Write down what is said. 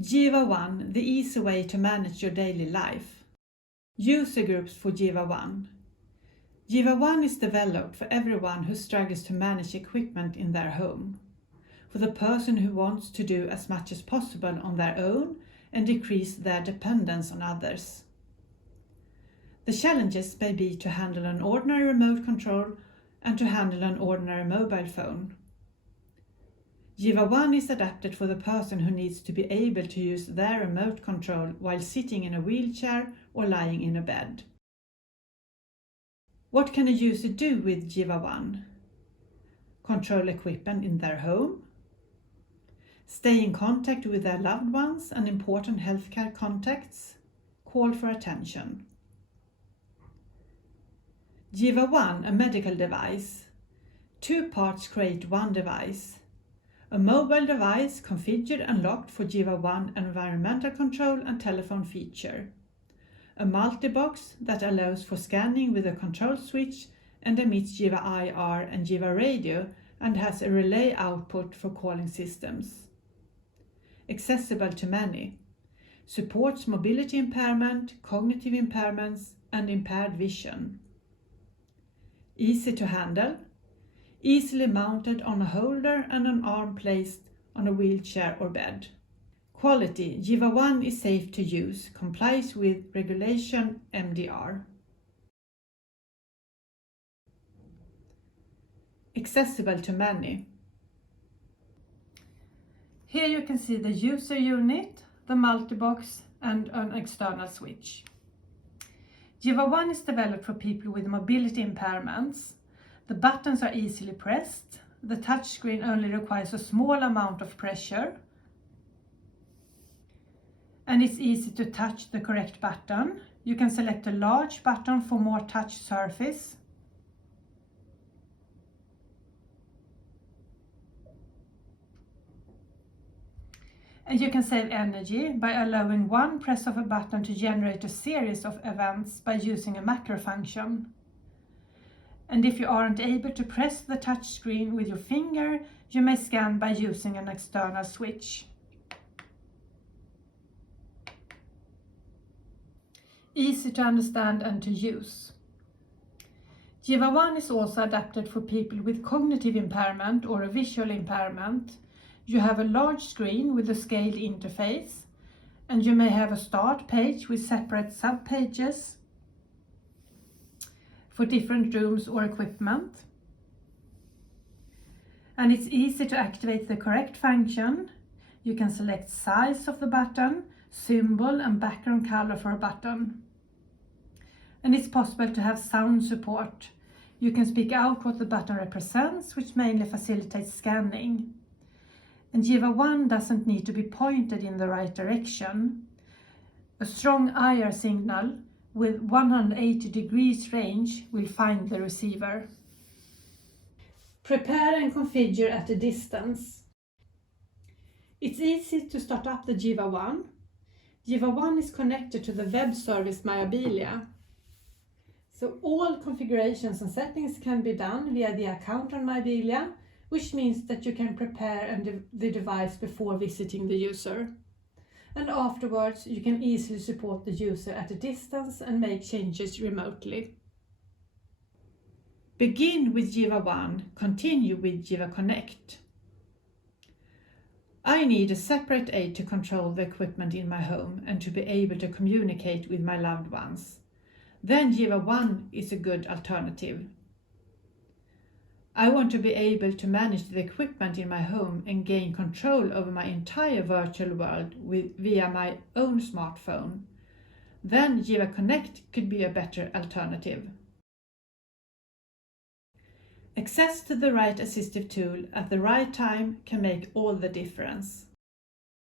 GEWA One, the easy way to manage your daily life. User groups for GEWA One. GEWA One is developed for everyone who struggles to manage equipment in their home. For the person who wants to do as much as possible on their own and decrease their dependence on others. The challenges may be to handle an ordinary remote control and to handle an ordinary mobile phone. GEWA One is adapted for the person who needs to be able to use their remote control while sitting in a wheelchair or lying in a bed. What can a user do with GEWA One? Control equipment in their home, stay in contact with their loved ones and important healthcare contacts, call for attention. GEWA One, a medical device. Two parts create one device. A mobile device configured and locked for GEWA One environmental control and telephone feature. A multi-box that allows for scanning with a control switch and emits GEWA IR and GEWA radio and has a relay output for calling systems. Accessible to many. Supports mobility impairment, cognitive impairments and impaired vision. Easy to handle. Easily mounted on a holder and an arm placed on a wheelchair or bed. Quality. GEWA One is safe to use, complies with regulation MDR. Accessible to many. Here you can see the user unit, the multi-box and an external switch. GEWA One is developed for people with mobility impairments. The buttons are easily pressed. The touchscreen only requires a small amount of pressure. And it's easy to touch the correct button. You can select a large button for more touch surface. And you can save energy by allowing one press of a button to generate a series of events by using a macro function. And if you aren't able to press the touch screen with your finger, you may scan by using an external switch. Easy to understand and to use. GEWA One is also adapted for people with cognitive impairment or a visual impairment. You have a large screen with a scaled interface, and you may have a start page with separate sub-pages for different rooms or equipment. And it's easy to activate the correct function. You can select size of the button, symbol and background color for a button. And it's possible to have sound support. You can speak out what the button represents, which mainly facilitates scanning. And GEWA One doesn't need to be pointed in the right direction. A strong IR signal with 180 degrees range will find the receiver. Prepare and configure at a distance. It's easy to start up the GEWA One. GEWA One is connected to the web service Myabilia. So all configurations and settings can be done via the account on Myabilia, which means that you can prepare the device before visiting the user. And afterwards, you can easily support the user at a distance and make changes remotely. Begin with GEWA One, continue with GEWA Connect. I need a separate aid to control the equipment in my home and to be able to communicate with my loved ones. Then GEWA One is a good alternative. I want to be able to manage the equipment in my home and gain control over my entire virtual world via my own smartphone. Then GEWA Connect could be a better alternative. Access to the right assistive tool at the right time can make all the difference.